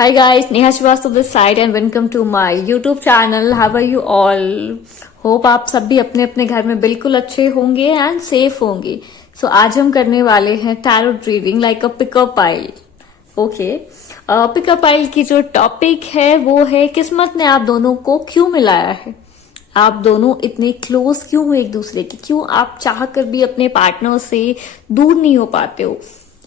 Hi guys, Neha Srivastava this side and welcome to my YouTube channel. How are you all? Hope आप सब भी अपने अपने घर में बिल्कुल अच्छे होंगे एंड सेफ होंगे. सो आज हम करने वाले हैं tarot reading like a pickup pile. Okay, pickup pile की जो टॉपिक है वो है किस्मत ने आप दोनों को क्यों मिलाया है. आप दोनों इतने क्लोज क्यों हो एक दूसरे के, क्यों आप चाह कर भी अपने पार्टनर से दूर नहीं हो पाते हो.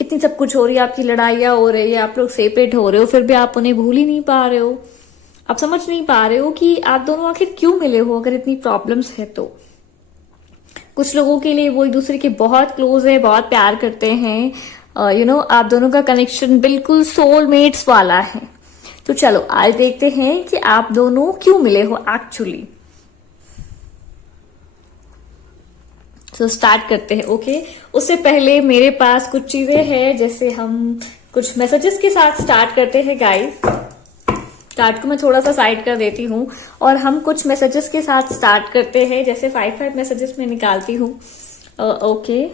इतनी सब कुछ हो रही है, आपकी लड़ाइयां हो रही है, आप लोग सेपरेट हो रहे हो, फिर भी आप उन्हें भूल ही नहीं पा रहे हो. आप समझ नहीं पा रहे हो कि आप दोनों आखिर क्यों मिले हो अगर इतनी प्रॉब्लम्स है तो. कुछ लोगों के लिए वो एक दूसरे के बहुत क्लोज है, बहुत प्यार करते हैं. आप दोनों का कनेक्शन बिल्कुल सोलमेट्स वाला है. तो चलो आज देखते हैं कि आप दोनों क्यों मिले हो एक्चुअली. तो स्टार्ट करते हैं. ओके, उससे पहले मेरे पास कुछ चीजें हैं, जैसे हम कुछ मैसेजेस के साथ स्टार्ट करते हैं गाइस. कार्ड को मैं थोड़ा सा साइड कर देती हूँ और हम कुछ मैसेजेस के साथ स्टार्ट करते हैं. जैसे 5 मैसेजेस में निकालती हूँ. ओके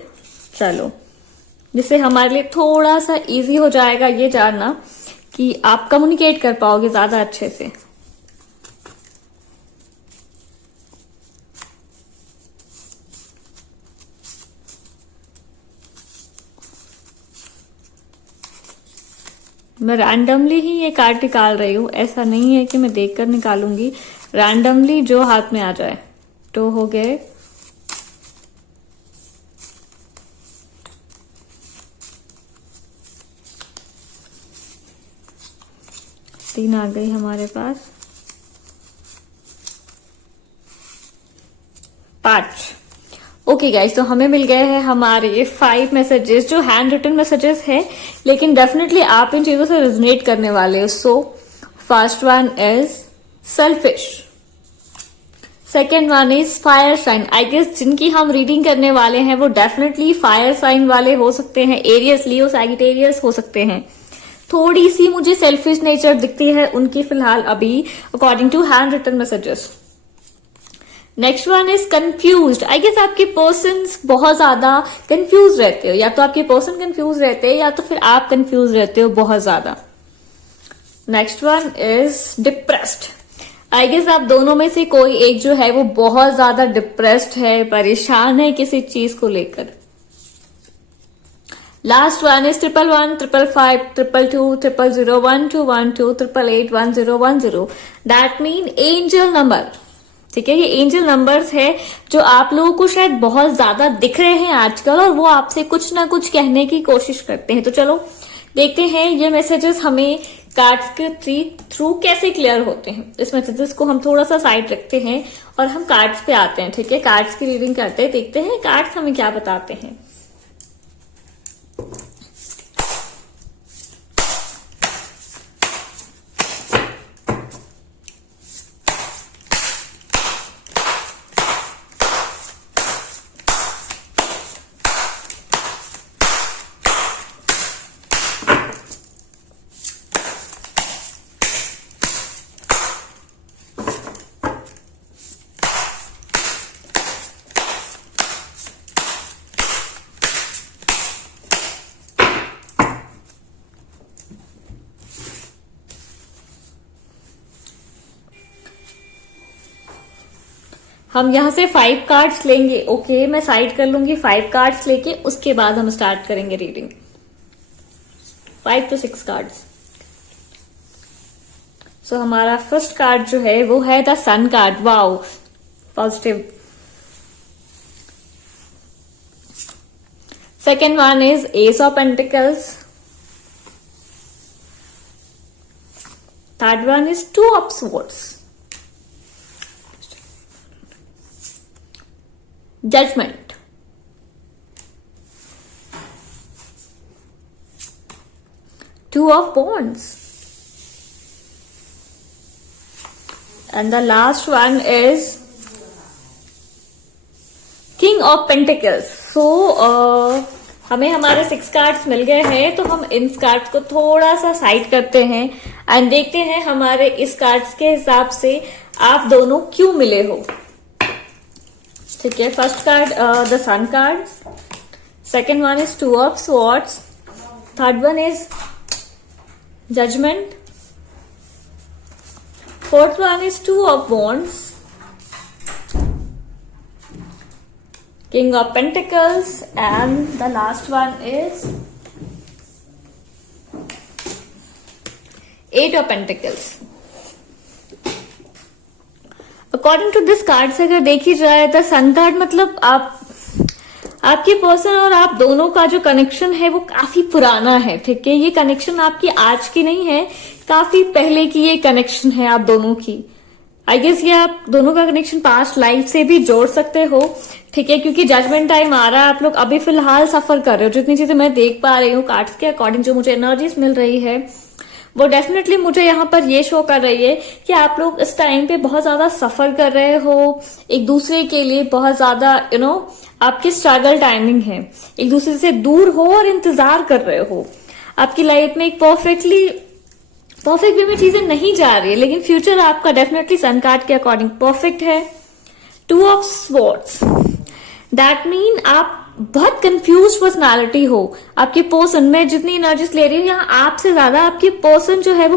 चलो, जिससे हमारे लिए थोड़ा सा इजी हो जाएगा ये जानना कि आप कम्युनिकेट कर पाओगे ज्यादा अच्छे से. मैं रैंडमली ही ये कार्ड निकाल रही हूँ, ऐसा नहीं है कि मैं देखकर निकालूंगी. रैंडमली जो हाथ में आ जाए. तो हो गए, तीन आ गई हमारे पास, 5. ओके गाइस, तो हमें मिल गए हैं हमारे 5 मैसेजेस जो हैंड रिटन मैसेजेस हैं, लेकिन डेफिनेटली आप इन चीजों से रेजोनेट करने वाले हो. So first one is selfish, second one is fire sign. I guess जिनकी हम रीडिंग करने वाले हैं वो डेफिनेटली फायर साइन वाले हो सकते हैं. एरियस, लियो, सैजिटेरियस हो सकते हैं. थोड़ी सी मुझे सेल्फिश नेचर दिखती है उनकी फिलहाल अभी, according to handwritten messages. Next one is confused. I guess आपके पर्सन बहुत ज्यादा कंफ्यूज रहते हो, या तो आपके पर्सन कंफ्यूज रहते हैं या तो फिर आप कंफ्यूज रहते हो बहुत ज्यादा. Next one is depressed. I guess आप दोनों में से कोई एक जो है वो बहुत ज्यादा डिप्रेस्ड है, परेशान है किसी चीज को लेकर. Last one is 111, 555, 222, 000, 1212, 888, 1010. That mean angel number. ठीक है, ये एंजल नंबर्स है जो आप लोगों को शायद बहुत ज्यादा दिख रहे हैं आजकल, और वो आपसे कुछ ना कुछ कहने की कोशिश करते हैं. तो चलो देखते हैं ये मैसेजेस हमें कार्ड्स के थ्रू कैसे क्लियर होते हैं. इस मैसेजेस को हम थोड़ा सा साइड रखते हैं और हम कार्ड्स पे आते हैं. ठीक है, कार्ड्स की रीडिंग करते हैं, देखते हैं कार्ड्स हमें क्या बताते हैं. हम यहां से 5 कार्ड्स लेंगे. ओके, मैं साइड कर लूंगी 5 कार्ड्स लेके, उसके बाद हम स्टार्ट करेंगे रीडिंग. 5 to 6 cards. सो हमारा फर्स्ट कार्ड जो है वो है the sun card. Wow, positive. Second one is ace of pentacles. Third one is 2 of swords. Judgment. Two of Wands. And the last one is King of Pentacles. So हमें हमारे 6 cards मिल गए हैं, तो हम इन कार्ड्स को थोड़ा सा side करते हैं एंड देखते हैं हमारे इस कार्ड्स के हिसाब से आप दोनों क्यों मिले हो. ठीक है, first card the sun card, second one is 2 of swords, third one is judgment, fourth one is Two of Wands, King of Pentacles, and the last one is Eight of Pentacles. According to this card से अगर देखी जाए तो sun card मतलब आपके person और आप दोनों का जो कनेक्शन है वो काफी पुराना है, ठीक है। ये कनेक्शन आपकी आज की नहीं है, काफी पहले की ये कनेक्शन है आप दोनों की। आई गेस ये आप दोनों का कनेक्शन पास्ट लाइफ से भी जोड़ सकते हो, ठीक है, क्योंकि जजमेंट टाइम आ रहा है। आप लोग अभी फिलहाल सफर कर रहे हो, जितनी चीजें मैं देख पा रही हूँ कार्ड्स के अकॉर्डिंग, जो मुझे एनर्जीज मिल रही है वो डेफिनेटली मुझे यहाँ पर ये शो कर रही है कि आप लोग इस टाइम पे बहुत ज्यादा सफर कर रहे हो एक दूसरे के लिए, बहुत ज्यादा आपकी स्ट्रगल टाइमिंग है, एक दूसरे से दूर हो और इंतजार कर रहे हो। आपकी लाइफ में एक परफेक्ट वे में चीजें नहीं जा रही है, लेकिन फ्यूचर आपका डेफिनेटली सन कार्ड के अकॉर्डिंग परफेक्ट है। Two of swords, that mean आप बहुत कंफ्यूज पर्सनालिटी हो। आपके पर्सन में जितनी एनर्जीज ले रही हूँ यहाँ आपसे ज्यादा आपके पर्सन जो है वो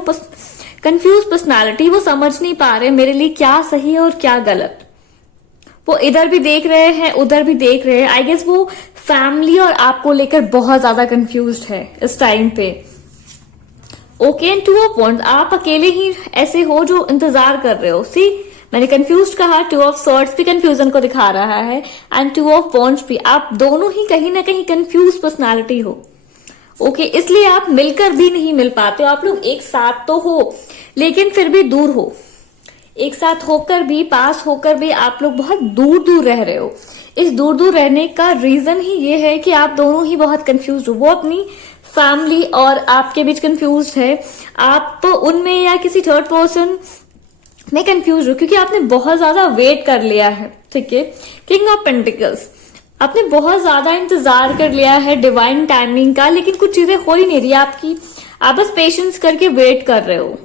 कंफ्यूज पर्सनालिटी, वो समझ नहीं पा रहे मेरे लिए क्या सही है और क्या गलत। वो इधर भी देख रहे हैं उधर भी देख रहे हैं। आई गेस वो फैमिली और आपको लेकर बहुत ज्यादा कंफ्यूज है इस टाइम पे। Okay, and two of wands, आप अकेले ही ऐसे हो जो इंतजार कर रहे हो। सी, मैंने कंफ्यूज कहा, टू ऑफ सॉर्ड्स भी कंफ्यूजन को दिखा रहा है, एंड टू ऑफ वॉन्ड्स भी। आप दोनों ही कहीं ना कहीं कंफ्यूज पर्सनालिटी हो। ओके, इसलिए आप मिलकर भी नहीं मिल पाते हो। आप लोग एक साथ तो हो लेकिन फिर भी दूर हो। एक साथ होकर भी, पास होकर भी आप लोग बहुत दूर दूर रह रहे हो। इस दूर दूर रहने का रीजन ही ये है कि आप दोनों ही बहुत कंफ्यूज हो। वो अपनी फैमिली और आपके बीच कंफ्यूज है, आप उनमें या किसी थर्ड पर्सन में कंफ्यूज हो, क्योंकि आपने बहुत ज्यादा वेट कर लिया है, ठीक है। किंग ऑफ पेंटिकल्स, आपने बहुत ज्यादा इंतजार कर लिया है डिवाइन टाइमिंग का, लेकिन कुछ चीजें हो ही नहीं रही आपकी। आप बस पेशेंस करके वेट कर रहे हो,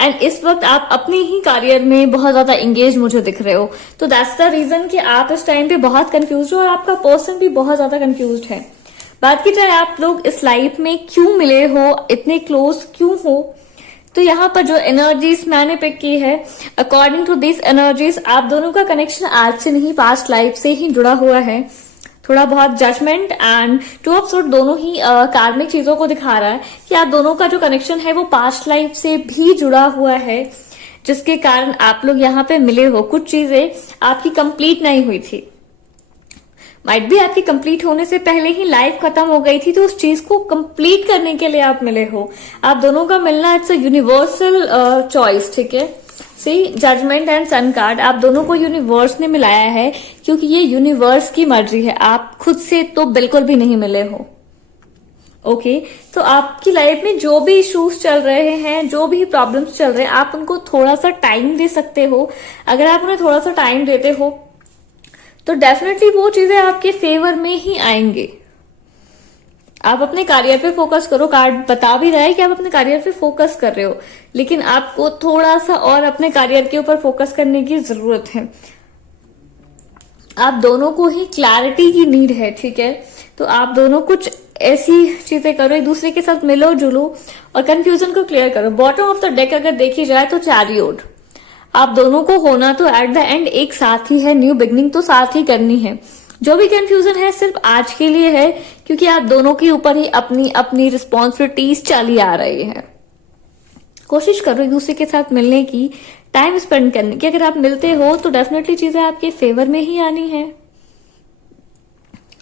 एंड इस वक्त आप अपने ही करियर में बहुत ज्यादा एंगेज मुझे दिख रहे हो। तो दैट्स द रीजन कि आप इस टाइम पे बहुत कंफ्यूज हो और आपका पर्सन भी बहुत ज्यादा कंफ्यूज है। बात की जाए आप लोग इस लाइफ में क्यों मिले हो, इतने क्लोज क्यों हो, तो यहाँ पर जो एनर्जीज मैंने पिक की है, अकॉर्डिंग टू दिस एनर्जीज आप दोनों का कनेक्शन आज से नहीं पास्ट लाइफ से ही जुड़ा हुआ है। थोड़ा बहुत judgment and two of sword दोनों ही कार्मिक चीजों को दिखा रहा है कि आप दोनों का जो कनेक्शन है वो पास्ट लाइफ से भी जुड़ा हुआ है, जिसके कारण आप लोग यहाँ पे मिले हो। कुछ चीजें आपकी कंप्लीट नहीं हुई थी, माइट भी आपकी कंप्लीट होने से पहले ही लाइफ खत्म हो गई थी, तो उस चीज को कंप्लीट करने के लिए आप मिले हो। आप दोनों का मिलना इट्स अ यूनिवर्सल चॉइस, ठीक है। सी, जजमेंट एंड सन कार्ड आप दोनों को यूनिवर्स ने मिलाया है, क्योंकि ये यूनिवर्स की मर्जी है, आप खुद से तो बिल्कुल भी नहीं मिले हो। ओके, तो आपकी लाइफ में जो भी इश्यूज चल रहे हैं, जो भी प्रॉब्लम्स चल रहे हैं, आप उनको थोड़ा सा टाइम दे सकते हो। अगर आप उन्हें थोड़ा सा टाइम देते हो तो डेफिनेटली वो चीजें आपके फेवर में ही आएंगे। आप अपने करियर पे फोकस करो। कार्ड बता भी रहा है कि आप अपने करियर पे फोकस कर रहे हो, लेकिन आपको थोड़ा सा और अपने करियर के ऊपर फोकस करने की जरूरत है। आप दोनों को ही क्लैरिटी की नीड है, ठीक है। तो आप दोनों कुछ ऐसी चीजें करो, एक दूसरे के साथ मिलो जुलो और कंफ्यूजन को क्लियर करो। बॉटम ऑफ द डेक अगर देखी जाए तो चैरियट, आप दोनों को होना तो एट द एंड एक साथ ही है, न्यू बिगनिंग तो साथ ही करनी है। जो भी कंफ्यूजन है सिर्फ आज के लिए है, क्योंकि आप दोनों के ऊपर ही अपनी अपनी रिस्पॉन्सिबिलिटीज चली आ रही है। कोशिश करो एक दूसरे के साथ मिलने की, टाइम स्पेंड करने की। अगर आप मिलते हो तो डेफिनेटली चीजें आपके फेवर में ही आनी है।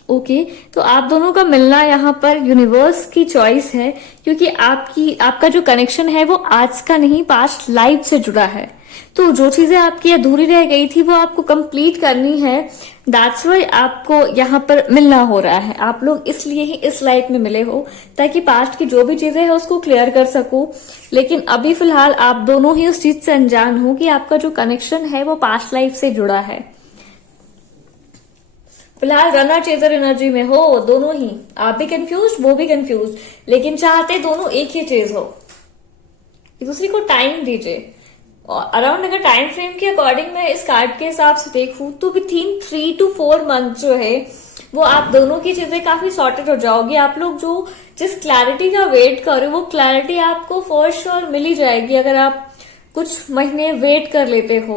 ओके, तो आप दोनों का मिलना यहाँ पर यूनिवर्स की चॉइस है, क्योंकि आपका जो कनेक्शन है वो आज का नहीं पास्ट लाइफ से जुड़ा है। तो जो चीजें आपकी अधूरी रह गई थी वो आपको कंप्लीट करनी है। दैट्स वाई आपको यहाँ पर मिलना हो रहा है। आप लोग इसलिए ही इस लाइफ में मिले हो, ताकि पास्ट की जो भी चीजें हैं उसको क्लियर कर सको। लेकिन अभी फिलहाल आप दोनों ही उस चीज से अनजान हो कि आपका जो कनेक्शन है वो पास्ट लाइफ से जुड़ा है। फिलहाल रनर चेजर एनर्जी में हो दोनों ही, आप भी कंफ्यूज वो भी कंफ्यूज, लेकिन चाहते दोनों एक ही चीज हो। एक दूसरे को टाइम दीजिए। अराउंड अगर टाइम फ्रेम के अकॉर्डिंग मैं इस कार्ड के हिसाब से देखूं तो विथिन 3 to 4 मंथ जो है वो आप दोनों की चीजें काफी सॉर्टेड हो जाओगी। आप लोग जो जिस क्लैरिटी का वेट कर रहे हो वो क्लैरिटी आपको फॉर श्योर मिल ही जाएगी। अगर आप कुछ महीने वेट कर लेते हो,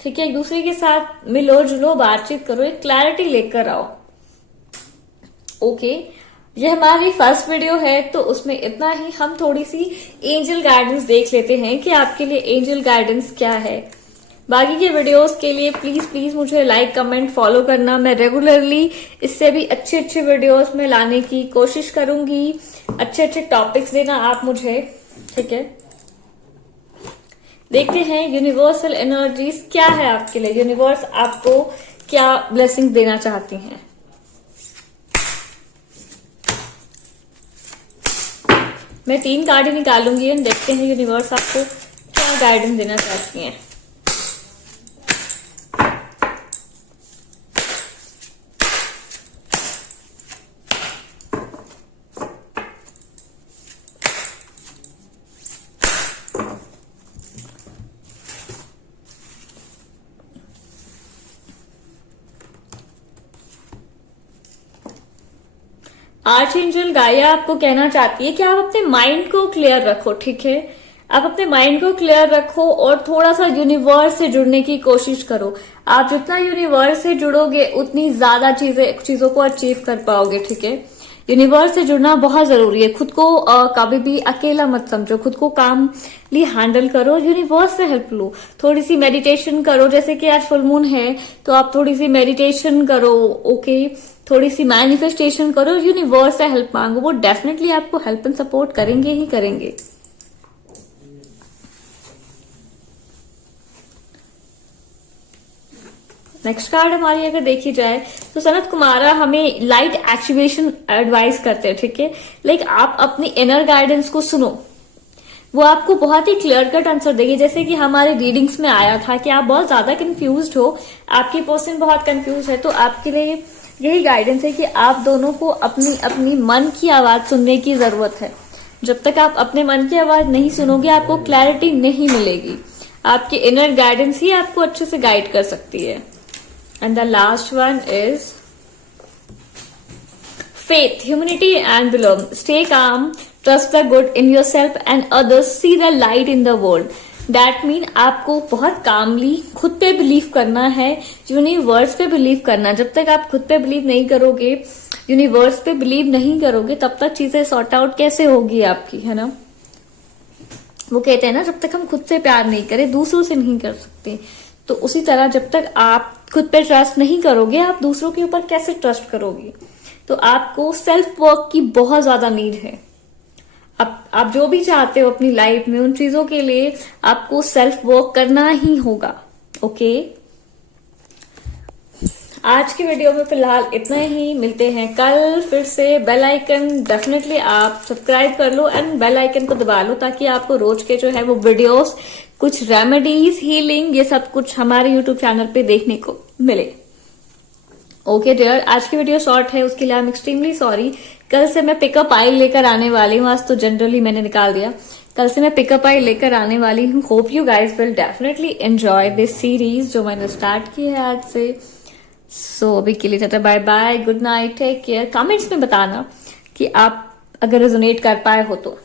ठीक है, एक दूसरे के साथ मिलो जुलो, बातचीत करो, एक क्लैरिटी लेकर आओ। ओके, ये हमारी फर्स्ट वीडियो है तो उसमें इतना ही। हम थोड़ी सी एंजल गाइडेंस देख लेते हैं कि आपके लिए एंजल गाइडेंस क्या है। बाकी के वीडियोस के लिए प्लीज प्लीज मुझे लाइक कमेंट फॉलो करना। मैं रेगुलरली इससे भी अच्छे अच्छे वीडियोस में लाने की कोशिश करूंगी, अच्छे अच्छे टॉपिक्स देना आप मुझे, ठीक है। देखते हैं यूनिवर्सल एनर्जीज क्या है आपके लिए, यूनिवर्स आपको क्या ब्लेसिंग देना चाहती हैं। मैं 3 कार्ड निकालूंगी और देखते हैं यूनिवर्स आपको क्या गाइडेंस देना चाहती हैं। आर्चएंजल गाया आपको कहना चाहती है कि आप अपने माइंड को क्लियर रखो, ठीक है। आप अपने माइंड को क्लियर रखो और थोड़ा सा यूनिवर्स से जुड़ने की कोशिश करो। आप जितना यूनिवर्स से जुड़ोगे उतनी ज्यादा चीजों को अचीव कर पाओगे, ठीक है। यूनिवर्स से जुड़ना बहुत जरूरी है। खुद को कभी भी अकेला मत समझो, खुद को कामली हैंडल करो, यूनिवर्स से हेल्प लो। थोड़ी सी मेडिटेशन करो, जैसे कि आज फुल मून है तो आप थोड़ी सी मेडिटेशन करो, ओके। थोड़ी सी मैनिफेस्टेशन करो, यूनिवर्स से हेल्प मांगो, वो डेफिनेटली आपको हेल्प एंड सपोर्ट करेंगे ही करेंगे। नेक्स्ट कार्ड हमारी अगर देखी जाए तो सनत कुमारा हमें लाइट एक्टिवेशन एडवाइस करते हैं, ठीक है। लाइक आप अपनी इनर गाइडेंस को सुनो, वो आपको बहुत ही क्लियर कट आंसर देगी। जैसे कि हमारे रीडिंग्स में आया था कि आप बहुत ज्यादा कंफ्यूज्ड हो, आपकी पर्सन बहुत कंफ्यूज है, तो आपके लिए यही गाइडेंस है कि आप दोनों को अपनी अपनी मन की आवाज सुनने की जरूरत है। जब तक आप अपने मन की आवाज नहीं सुनोगे आपको क्लैरिटी नहीं मिलेगी। आपकी इनर गाइडेंस ही आपको अच्छे से गाइड कर सकती है। And the last one is faith, humility and belong. Stay calm, trust the good in yourself and others, see the light in the world. That mean आपको बहुत कामली खुद पे बिलीव करना है, यूनिवर्स पे बिलीव करना। जब तक आप खुद पे बिलीव नहीं करोगे, यूनिवर्स पे बिलीव नहीं करोगे, तब तक चीजें सॉर्ट आउट कैसे होगी आपकी, है ना। वो कहते हैं ना, जब तक हम खुद से प्यार नहीं करें दूसरों से नहीं कर सकते। तो उसी तरह जब तक आप खुद पे ट्रस्ट नहीं करोगे आप दूसरों के ऊपर कैसे ट्रस्ट करोगे। तो आपको सेल्फ वर्क की बहुत ज्यादा नीड है। आप जो भी चाहते हो अपनी लाइफ में, उन चीजों के लिए आपको सेल्फ वर्क करना ही होगा, ओके। आज की वीडियो में फिलहाल इतना ही, मिलते हैं कल फिर से। बेल आइकन डेफिनेटली आप सब्सक्राइब कर लो एंड बेल आइकन को दबा लो, ताकि आपको रोज के जो है वो वीडियोस, कुछ रेमेडीज, हीलिंग, ये सब कुछ हमारे यूट्यूब चैनल पे देखने को मिले। ओके डियर, आज की वीडियो शॉर्ट है, उसके लिए आई एम एक्सट्रीमली सॉरी। कल से मैं पिकअप आइल लेकर आने वाली हूँ, आज तो जनरली मैंने निकाल दिया। कल से मैं पिकअप आइल लेकर आने वाली हूँ। Hope you guys will definitely enjoy this series जो मैंने स्टार्ट की है आज से। सो अभी के लिए tata, bye bye, good night, take care. कमेंट्स में बताना कि आप अगर रेजोनेट कर पाए हो तो।